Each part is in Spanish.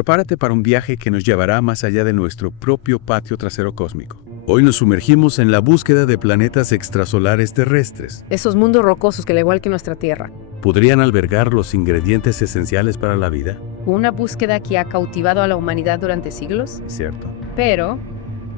prepárate para un viaje que nos llevará más allá de nuestro propio patio trasero cósmico. Hoy nos sumergimos en la búsqueda de planetas extrasolares terrestres. Esos mundos rocosos que, al igual que nuestra Tierra, ¿Podrían albergar los ingredientes esenciales para la vida? una búsqueda que ha cautivado a la humanidad durante siglos, Cierto. pero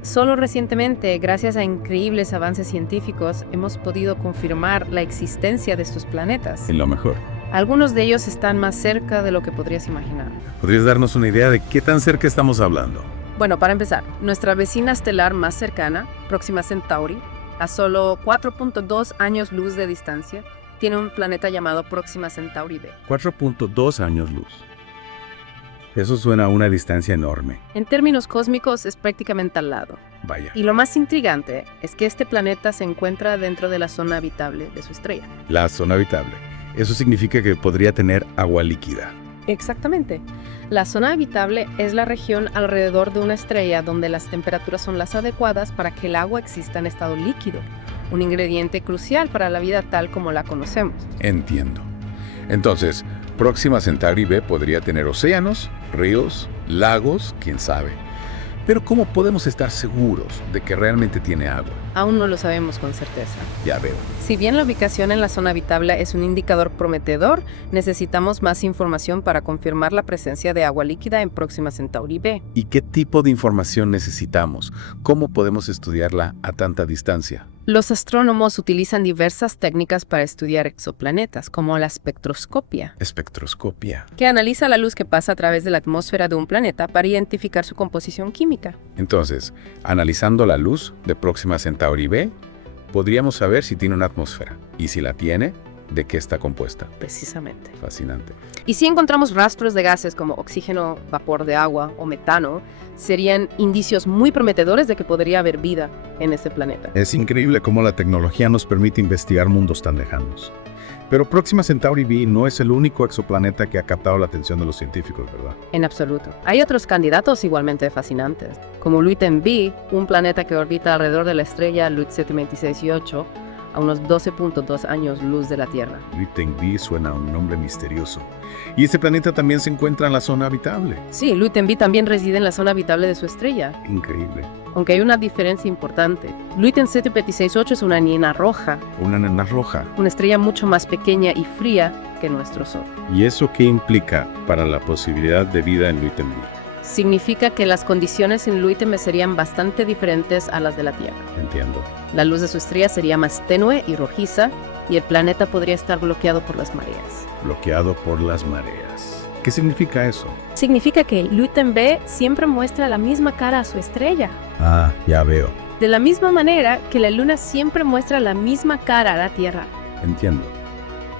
solo recientemente, gracias a increíbles avances científicos, hemos podido confirmar la existencia de estos planetas. En lo mejor. Algunos de ellos están más cerca de lo que podrías imaginar. ¿Podrías darnos una idea de qué tan cerca estamos hablando? Bueno, para empezar, nuestra vecina estelar más cercana, Próxima Centauri, a solo 4.2 años luz de distancia, tiene un planeta llamado Próxima Centauri b. 4.2 años luz. Eso suena a una distancia enorme. En términos cósmicos es prácticamente al lado. Vaya. Y lo más intrigante es que este planeta se encuentra dentro de la zona habitable de su estrella. La zona habitable. Eso significa que podría tener agua líquida. Exactamente. La zona habitable es la región alrededor de una estrella donde las temperaturas son las adecuadas para que el agua exista en estado líquido, un ingrediente crucial para la vida tal como la conocemos. Entiendo. Entonces, Próxima Centauri b podría tener océanos, ríos, lagos, quién sabe. Pero ¿cómo podemos estar seguros de que realmente tiene agua? Aún no lo sabemos con certeza. Ya veo. Si bien la ubicación en la zona habitable es un indicador prometedor, necesitamos más información para confirmar la presencia de agua líquida en Próxima Centauri b. ¿Y qué tipo de información necesitamos? ¿Cómo podemos estudiarla a tanta distancia? Los astrónomos utilizan diversas técnicas para estudiar exoplanetas, como la espectroscopia, Espectroscopia. que analiza la luz que pasa a través de la atmósfera de un planeta para identificar su composición química. Entonces, analizando la luz de Próxima Centauri b, podríamos saber si tiene una atmósfera. Y si la tiene, ¿de qué está compuesta? Precisamente. Fascinante. Y si encontramos rastros de gases como oxígeno, vapor de agua o metano, serían indicios muy prometedores de que podría haber vida en este planeta. Es increíble cómo la tecnología nos permite investigar mundos tan lejanos. Pero Próxima Centauri b no es el único exoplaneta que ha captado la atención de los científicos, ¿verdad? En absoluto. Hay otros candidatos igualmente fascinantes, como Luyten b, un planeta que orbita alrededor de la estrella LUT 726i8, a unos 12.2 años luz de la Tierra. Luyten b suena a un nombre misterioso. Y este planeta también se encuentra en la zona habitable. Sí, Luyten b también reside en la zona habitable de su estrella, Increíble. aunque hay una diferencia importante. Luyten 726i8 es una enana roja, Una nana roja. una estrella mucho más pequeña y fría que nuestro Sol. ¿Y eso qué implica para la posibilidad de vida en Luyten b? Significa que las condiciones en Luyten B serían bastante diferentes a las de la Tierra. Entiendo. La luz de su estrella sería más tenue y rojiza, y el planeta podría estar bloqueado por las mareas. Bloqueado por las mareas. ¿Qué significa eso? Significa que Luyten b siempre muestra la misma cara a su estrella. Ah, ya veo. De la misma manera que la Luna siempre muestra la misma cara a la Tierra. Entiendo.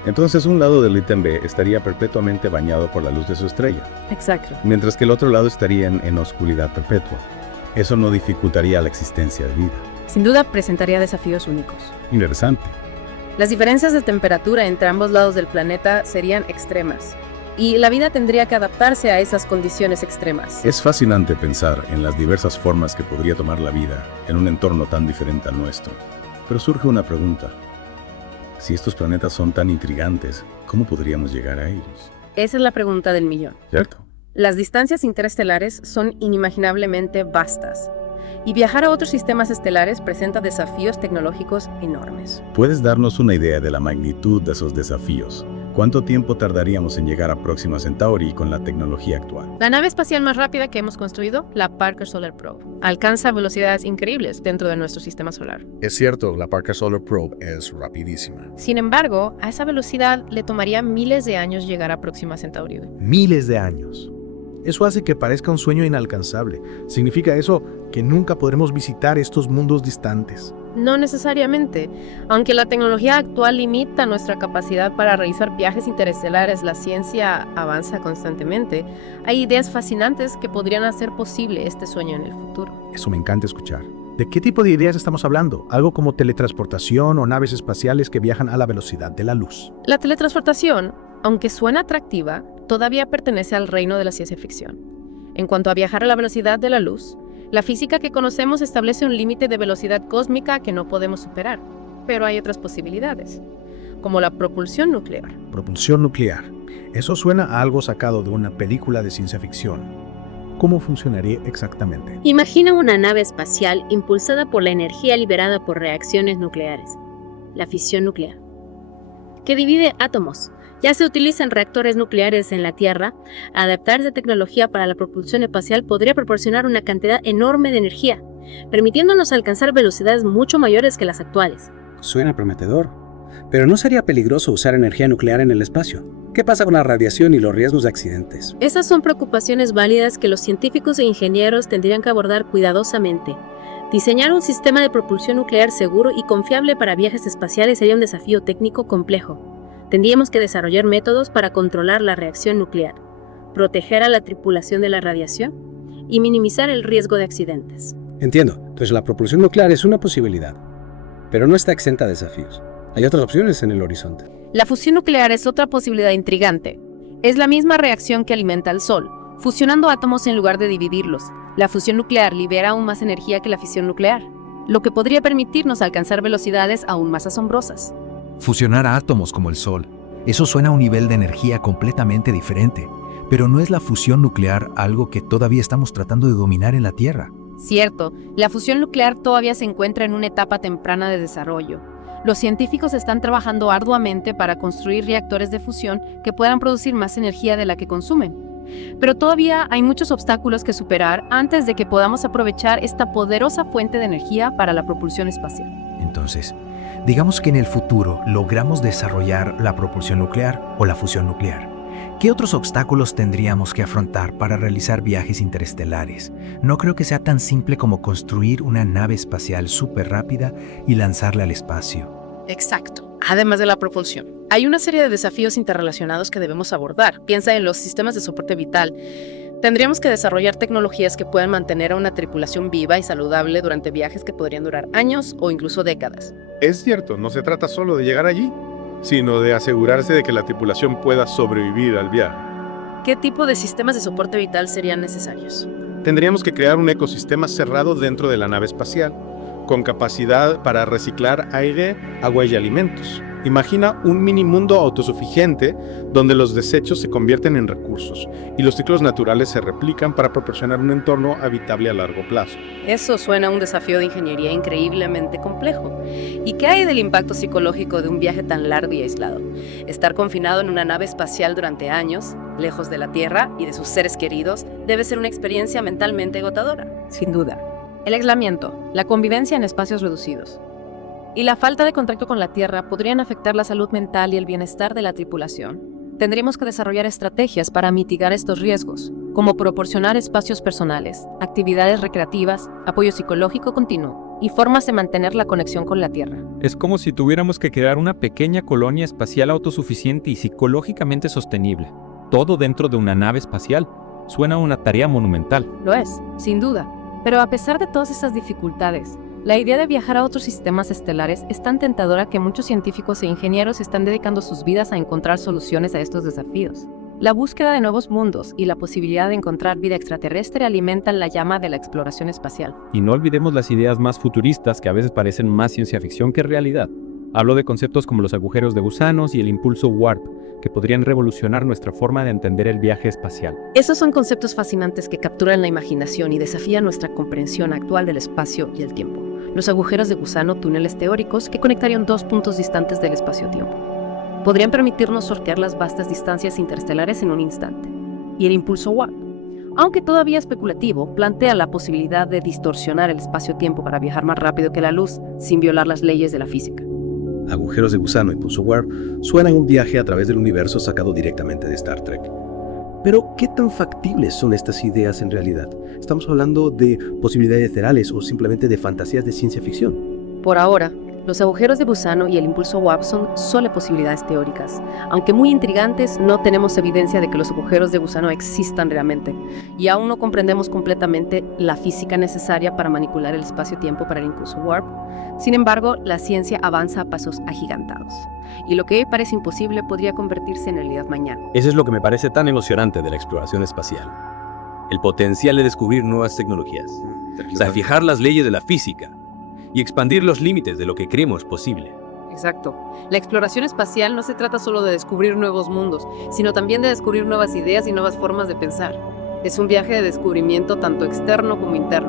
Entonces un lado de Luyten b estaría perpetuamente bañado por la luz de su estrella, Exacto. mientras que el otro lado estaría en oscuridad perpetua. Eso no dificultaría la existencia de vida. Sin duda presentaría desafíos únicos. Interesante. Las diferencias de temperatura entre ambos lados del planeta serían extremas, y la vida tendría que adaptarse a esas condiciones extremas. Es fascinante pensar en las diversas formas que podría tomar la vida en un entorno tan diferente al nuestro. Pero surge una pregunta. Si estos planetas son tan intrigantes, ¿cómo podríamos llegar a ellos? Esa es la pregunta del millón. ¿Cierto? Las distancias interestelares son inimaginablemente vastas, y viajar a otros sistemas estelares presenta desafíos tecnológicos enormes. ¿Puedes darnos una idea de la magnitud de esos desafíos? ¿Cuánto tiempo tardaríamos en llegar a Próxima Centauri con la tecnología actual? La nave espacial más rápida que hemos construido, la Parker Solar Probe, alcanza velocidades increíbles dentro de nuestro sistema solar. Es cierto, la Parker Solar Probe es rapidísima. Sin embargo, a esa velocidad le tomaría miles de años llegar a Próxima Centauri. Miles de años. Eso hace que parezca un sueño inalcanzable. ¿Significa eso que nunca podremos visitar estos mundos distantes? No necesariamente. Aunque la tecnología actual limita nuestra capacidad para realizar viajes interestelares, la ciencia avanza constantemente. Hay ideas fascinantes que podrían hacer posible este sueño en el futuro. Eso me encanta escuchar. ¿De qué tipo de ideas estamos hablando? ¿Algo como teletransportación o naves espaciales que viajan a la velocidad de la luz? La teletransportación, aunque suena atractiva, todavía pertenece al reino de la ciencia ficción. En cuanto a viajar a la velocidad de la luz, la física que conocemos establece un límite de velocidad cósmica que no podemos superar, pero hay otras posibilidades, como la propulsión nuclear. Propulsión nuclear. Eso suena a algo sacado de una película de ciencia ficción. cómo funcionaría exactamente. Imagina una nave espacial impulsada por la energía liberada por reacciones nucleares, la fisión nuclear, que divide átomos. Ya se utilizan reactores nucleares en la Tierra. Adaptarse a tecnología para la propulsión espacial podría proporcionar una cantidad enorme de energía, permitiéndonos alcanzar velocidades mucho mayores que las actuales. Suena prometedor, pero ¿no sería peligroso usar energía nuclear en el espacio? ¿Qué pasa con la radiación y los riesgos de accidentes? Esas son preocupaciones válidas que los científicos e ingenieros tendrían que abordar cuidadosamente. Diseñar un sistema de propulsión nuclear seguro y confiable para viajes espaciales sería un desafío técnico complejo. Tendríamos que desarrollar métodos para controlar la reacción nuclear, proteger a la tripulación de la radiación y minimizar el riesgo de accidentes. Entiendo, pues la propulsión nuclear es una posibilidad, pero no está exenta de desafíos. Hay otras opciones en el horizonte. La fusión nuclear es otra posibilidad intrigante. Es la misma reacción que alimenta al Sol, fusionando átomos en lugar de dividirlos. La fusión nuclear libera aún más energía que la fisión nuclear, lo que podría permitirnos alcanzar velocidades aún más asombrosas. Fusionar átomos como el Sol. Eso suena a un nivel de energía completamente diferente, pero ¿no es la fusión nuclear algo que todavía estamos tratando de dominar en la Tierra? Cierto, la fusión nuclear todavía se encuentra en una etapa temprana de desarrollo. Los científicos están trabajando arduamente para construir reactores de fusión que puedan producir más energía de la que consumen. Pero todavía hay muchos obstáculos que superar antes de que podamos aprovechar esta poderosa fuente de energía para la propulsión espacial. Entonces, digamos que en el futuro logramos desarrollar la propulsión nuclear o la fusión nuclear. ¿Qué otros obstáculos tendríamos que afrontar para realizar viajes interestelares? No creo que sea tan simple como construir una nave espacial súper rápida y lanzarla al espacio. Exacto. Además de la propulsión, hay una serie de desafíos interrelacionados que debemos abordar. Piensa en los sistemas de soporte vital. Tendríamos que desarrollar tecnologías que puedan mantener a una tripulación viva y saludable durante viajes que podrían durar años o incluso décadas. Es cierto, no se trata solo de llegar allí, sino de asegurarse de que la tripulación pueda sobrevivir al viaje. ¿Qué tipo de sistemas de soporte vital serían necesarios? Tendríamos que crear un ecosistema cerrado dentro de la nave espacial, con capacidad para reciclar aire, agua y alimentos. Imagina un mini mundo autosuficiente donde los desechos se convierten en recursos y los ciclos naturales se replican para proporcionar un entorno habitable a largo plazo. Eso suena a un desafío de ingeniería increíblemente complejo. ¿Y qué hay del impacto psicológico de un viaje tan largo y aislado? Estar confinado en una nave espacial durante años, lejos de la Tierra y de sus seres queridos, debe ser una experiencia mentalmente agotadora. Sin duda. El aislamiento, la convivencia en espacios reducidos y la falta de contacto con la Tierra podrían afectar la salud mental y el bienestar de la tripulación. Tendríamos que desarrollar estrategias para mitigar estos riesgos, como proporcionar espacios personales, actividades recreativas, apoyo psicológico continuo y formas de mantener la conexión con la Tierra. Es como si tuviéramos que crear una pequeña colonia espacial autosuficiente y psicológicamente sostenible, todo dentro de una nave espacial. Suena a una tarea monumental. Lo es, sin duda. Pero a pesar de todas esas dificultades, la idea de viajar a otros sistemas estelares es tan tentadora que muchos científicos e ingenieros están dedicando sus vidas a encontrar soluciones a estos desafíos. La búsqueda de nuevos mundos y la posibilidad de encontrar vida extraterrestre alimentan la llama de la exploración espacial. Y no olvidemos las ideas más futuristas que a veces parecen más ciencia ficción que realidad. Hablo de conceptos como los agujeros de gusanos y el impulso warp, que podrían revolucionar nuestra forma de entender el viaje espacial. Esos son conceptos fascinantes que capturan la imaginación y desafían nuestra comprensión actual del espacio y el tiempo. Los agujeros de gusano, túneles teóricos que conectarían dos puntos distantes del espacio-tiempo. Podrían permitirnos sortear las vastas distancias interestelares en un instante. Y el impulso warp, aunque todavía especulativo, plantea la posibilidad de distorsionar el espacio-tiempo para viajar más rápido que la luz sin violar las leyes de la física. Agujeros de gusano y pulso warp suenan a un viaje a través del universo sacado directamente de Star Trek. Pero, ¿qué tan factibles son estas ideas en realidad? ¿Estamos hablando de posibilidades reales o simplemente de fantasías de ciencia ficción? Por ahora, los agujeros de gusano y el impulso warp son solo posibilidades teóricas. Aunque muy intrigantes, no tenemos evidencia de que los agujeros de gusano existan realmente, y aún no comprendemos completamente la física necesaria para manipular el espacio-tiempo para el impulso warp. Sin embargo, la ciencia avanza a pasos agigantados, y lo que hoy parece imposible podría convertirse en realidad mañana. Eso es lo que me parece tan emocionante de la exploración espacial. El potencial de descubrir nuevas tecnologías, fijar las leyes de la física y expandir los límites de lo que creemos posible. Exacto. La exploración espacial no se trata solo de descubrir nuevos mundos, sino también de descubrir nuevas ideas y nuevas formas de pensar. Es un viaje de descubrimiento tanto externo como interno.